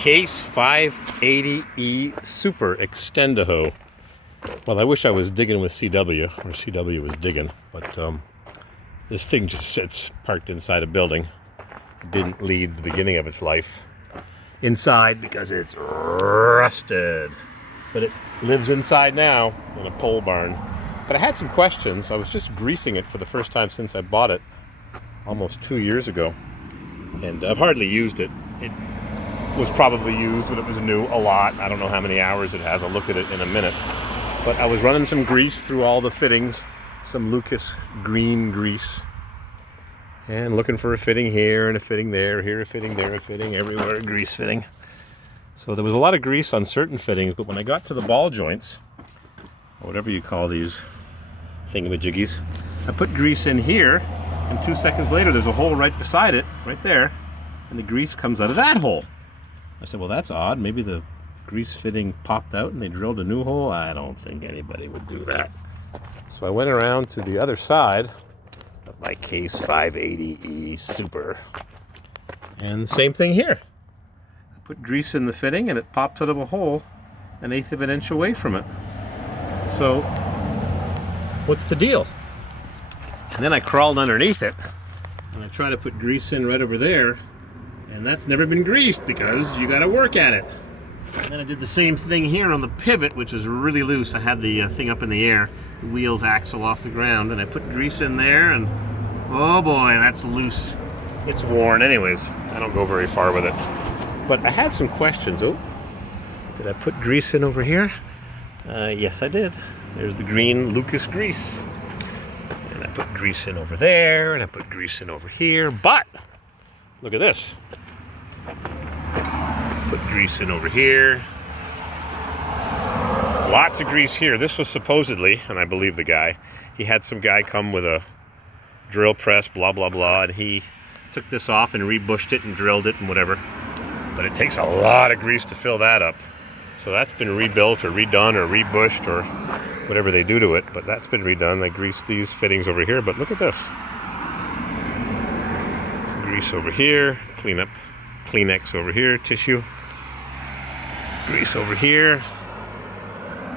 Case 580E Super Extend-A-Hoe. Well, I wish I was digging with CW, or CW was digging, but this thing just sits parked inside a building. It didn't lead the beginning of its life inside because it's rusted. But it lives inside now in a pole barn. But I had some questions. I was just greasing it for the first time since I bought it almost 2 years ago. And I've hardly used it. It was probably used when it was new a lot. I don't know how many hours it has. I'll look at it in a minute. But I was running some grease through all the fittings, some Lucas green grease, and looking for a fitting here and a fitting there, here a fitting, there a fitting, everywhere a grease fitting. So there was a lot of grease on certain fittings, but when I got to the ball joints, or whatever you call these thingamajiggies, I put grease in here, and 2 seconds later there's a hole right beside it, right there, and the grease comes out of that hole. I said, well, that's odd. Maybe the grease fitting popped out and they drilled a new hole. I don't think anybody would do that. So I went around to the other side of my Case 580E Super. And the same thing here. I put grease in the fitting and it pops out of a hole 1/8 of an inch away from it. So what's the deal? And then I crawled underneath it and I tried to put grease in right over there, and that's never been greased because you got to work at it. And then I did the same thing here on the pivot, which is really loose. I had the thing up in the air, the wheels axle off the ground, and I put grease in there, and oh boy, that's loose. It's worn anyways. I don't go very far with it. But I had some questions. Oh, did I put grease in over here? Yes, I did. There's the green Lucas grease. And I put grease in over there, and I put grease in over here, but look at this. Put grease in over here. Lots of grease here. This was supposedly, and I believe the guy, he had some guy come with a drill press, blah, blah, blah, and he took this off and rebushed it and drilled it and whatever. But it takes a lot of grease to fill that up. So that's been rebuilt or redone or rebushed or whatever they do to it. But that's been redone. They greased these fittings over here. But look at this. Grease over here, clean up, Kleenex over here, tissue, grease over here,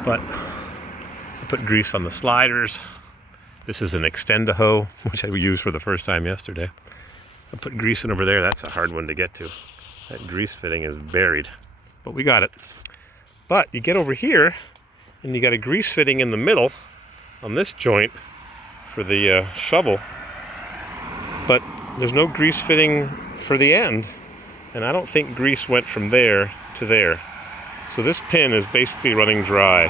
but I put grease on the sliders. This is an Extend-A-Hoe, which I used for the first time yesterday. I put grease in over there. That's a hard one to get to. That grease fitting is buried, but we got it. But you get over here and you got a grease fitting in the middle on this joint for the shovel, but there's no grease fitting for the end, and I don't think grease went from there to there. So this pin is basically running dry,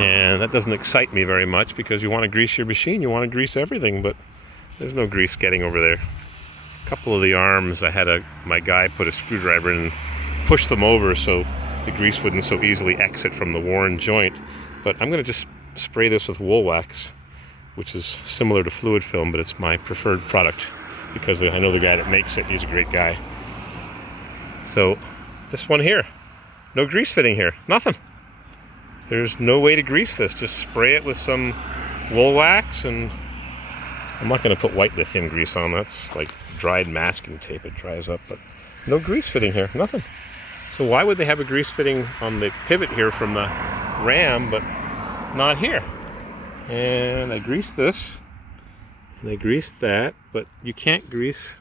and that doesn't excite me very much because you want to grease your machine, you want to grease everything, but there's no grease getting over there. A couple of the arms, I had my guy put a screwdriver in and push them over so the grease wouldn't so easily exit from the worn joint. But I'm going to just spray this with wool wax, which is similar to fluid film, but it's my preferred product because I know the guy that makes it. He's a great guy. So this one here, no grease fitting here, nothing. There's no way to grease this. Just spray it with some wool wax, and I'm not going to put white lithium grease on. That's like dried masking tape. It dries up, but no grease fitting here, nothing. So why would they have a grease fitting on the pivot here from the ram, but not here? And I greased this, and I greased that, but you can't grease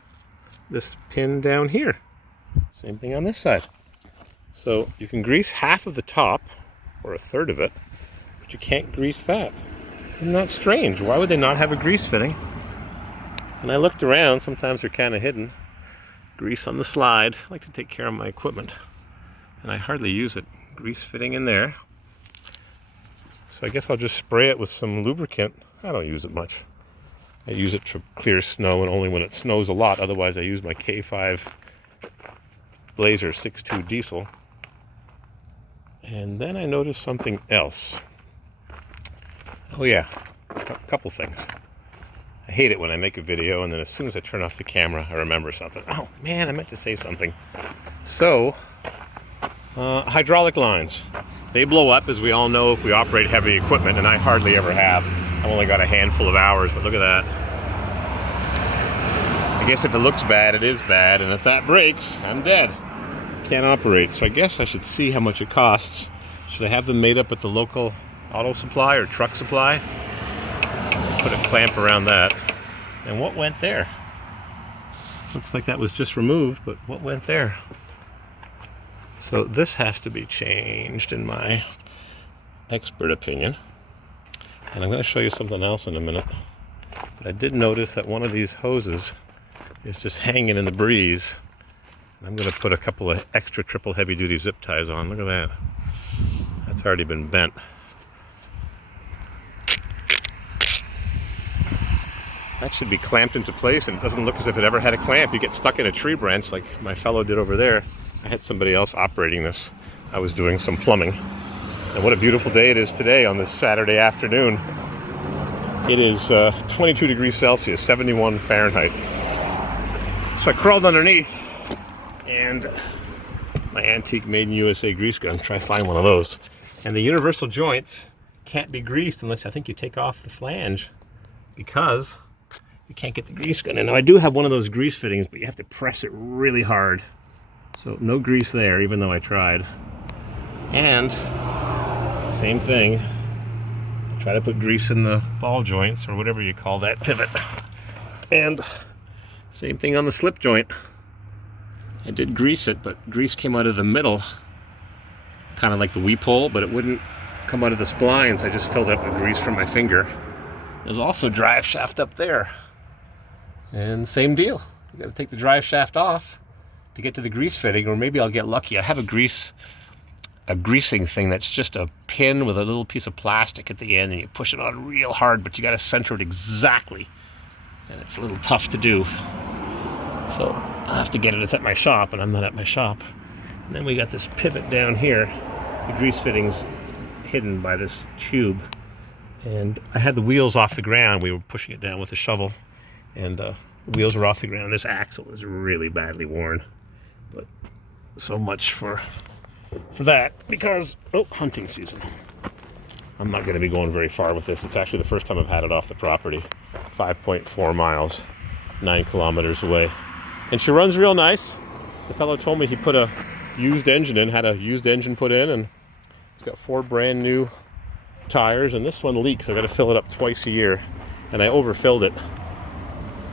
this pin down here. Same thing on this side. So you can grease half of the top, or a third of it, but you can't grease that. Isn't that strange? Why would they not have a grease fitting? And I looked around, sometimes they're kind of hidden. Grease on the slide. I like to take care of my equipment, and I hardly use it. Grease fitting in there. So I guess I'll just spray it with some lubricant. I don't use it much. I use it to clear snow, and only when it snows a lot. Otherwise I use my K5 Blazer 6.2 diesel. And then I noticed something else. Oh yeah, a couple things. I hate it when I make a video and then as soon as I turn off the camera I remember something. Oh man, I meant to say something. So, hydraulic lines. They blow up, as we all know, if we operate heavy equipment, and I hardly ever have. I've only got a handful of hours, but look at that. I guess if it looks bad, it is bad, and if that breaks, I'm dead. Can't operate. So I guess I should see how much it costs. Should I have them made up at the local auto supply or truck supply? Put a clamp around that. And what went there? Looks like that was just removed, but what went there? So this has to be changed in my expert opinion. And I'm going to show you something else in a minute. But I did notice that one of these hoses is just hanging in the breeze. I'm going to put a couple of extra triple heavy duty zip ties on. Look at that. That's already been bent. That should be clamped into place, and it doesn't look as if it ever had a clamp. You get stuck in a tree branch like my fellow did over there. I had somebody else operating this. I was doing some plumbing. And what a beautiful day it is today on this Saturday afternoon. It is 22 degrees Celsius, 71 Fahrenheit. So I crawled underneath, and my antique made in USA grease gun. Try find one of those. And the universal joints can't be greased unless I think you take off the flange, because you can't get the grease gun in. Now I do have one of those grease fittings, but you have to press it really hard. So no grease there, even though I tried. And same thing, try to put grease in the ball joints, or whatever you call that pivot. And same thing on the slip joint. I did grease it, but grease came out of the middle, kind of like the weep hole, but it wouldn't come out of the splines. I just filled it up with grease from my finger. There's also a drive shaft up there. And same deal. You gotta take the drive shaft off to get to the grease fitting, or maybe I'll get lucky. I have a greasing thing that's just a pin with a little piece of plastic at the end, and you push it on real hard, but you gotta center it exactly. And it's a little tough to do. So I'll have to get it. It's at my shop, and I'm not at my shop. And then we got this pivot down here. The grease fitting's hidden by this tube. And I had the wheels off the ground. We were pushing it down with a shovel, and the wheels were off the ground. This axle is really badly worn, but so much for that, because hunting season. I'm not going to be going very far with this. It's actually the first time I've had it off the property. 5.4 miles, 9 kilometers away, and she runs real nice. The fellow told me he put a used engine in, had a used engine put in, and it's got 4 brand new tires, and this one leaks. I've got to fill it up twice a year, and I overfilled it.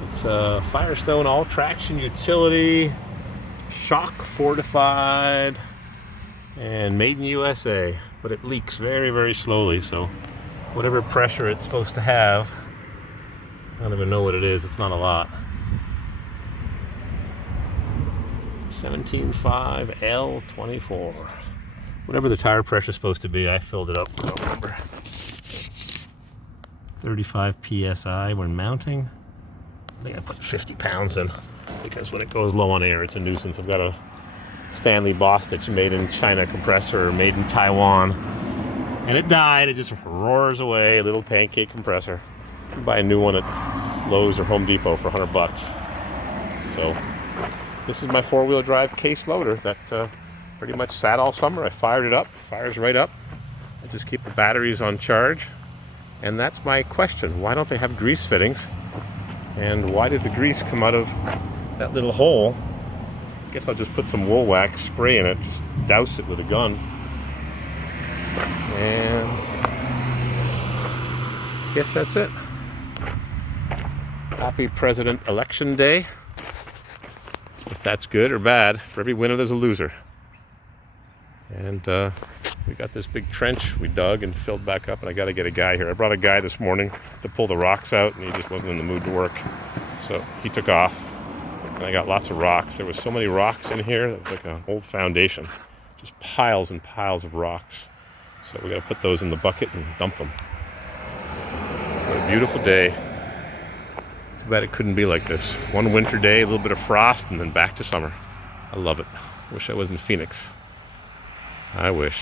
It's a Firestone all traction utility, shock fortified, and made in USA, but it leaks very, very slowly. So whatever pressure it's supposed to have, I don't even know what it is. It's not a lot. 17.5 L24. Whatever the tire pressure is supposed to be, I filled it up. I don't remember. 35 PSI when mounting. I think I put 50 pounds in, because when it goes low on air, it's a nuisance. I've got a Stanley Bostitch made in China compressor, made in Taiwan, and it died. It just roars away. A little pancake compressor. You can buy a new one at Lowe's or Home Depot for $100. So this is my 4-wheel drive case loader that pretty much sat all summer. I fired it up, fires right up. I just keep the batteries on charge. And that's my question. Why don't they have grease fittings? And why does the grease come out of that little hole? I guess I'll just put some wool wax spray in it, just douse it with a gun. And I guess that's it. Happy President Election Day. If that's good or bad, for every winner there's a loser. And we got this big trench we dug and filled back up, and I got to get a guy here. I brought a guy this morning to pull the rocks out, and he just wasn't in the mood to work. So he took off, and I got lots of rocks. There was so many rocks in here, it was like an old foundation. Just piles and piles of rocks. So we got to put those in the bucket and dump them. What a beautiful day. Too bad it couldn't be like this. One winter day, a little bit of frost, and then back to summer. I love it. Wish I was in Phoenix. I wish.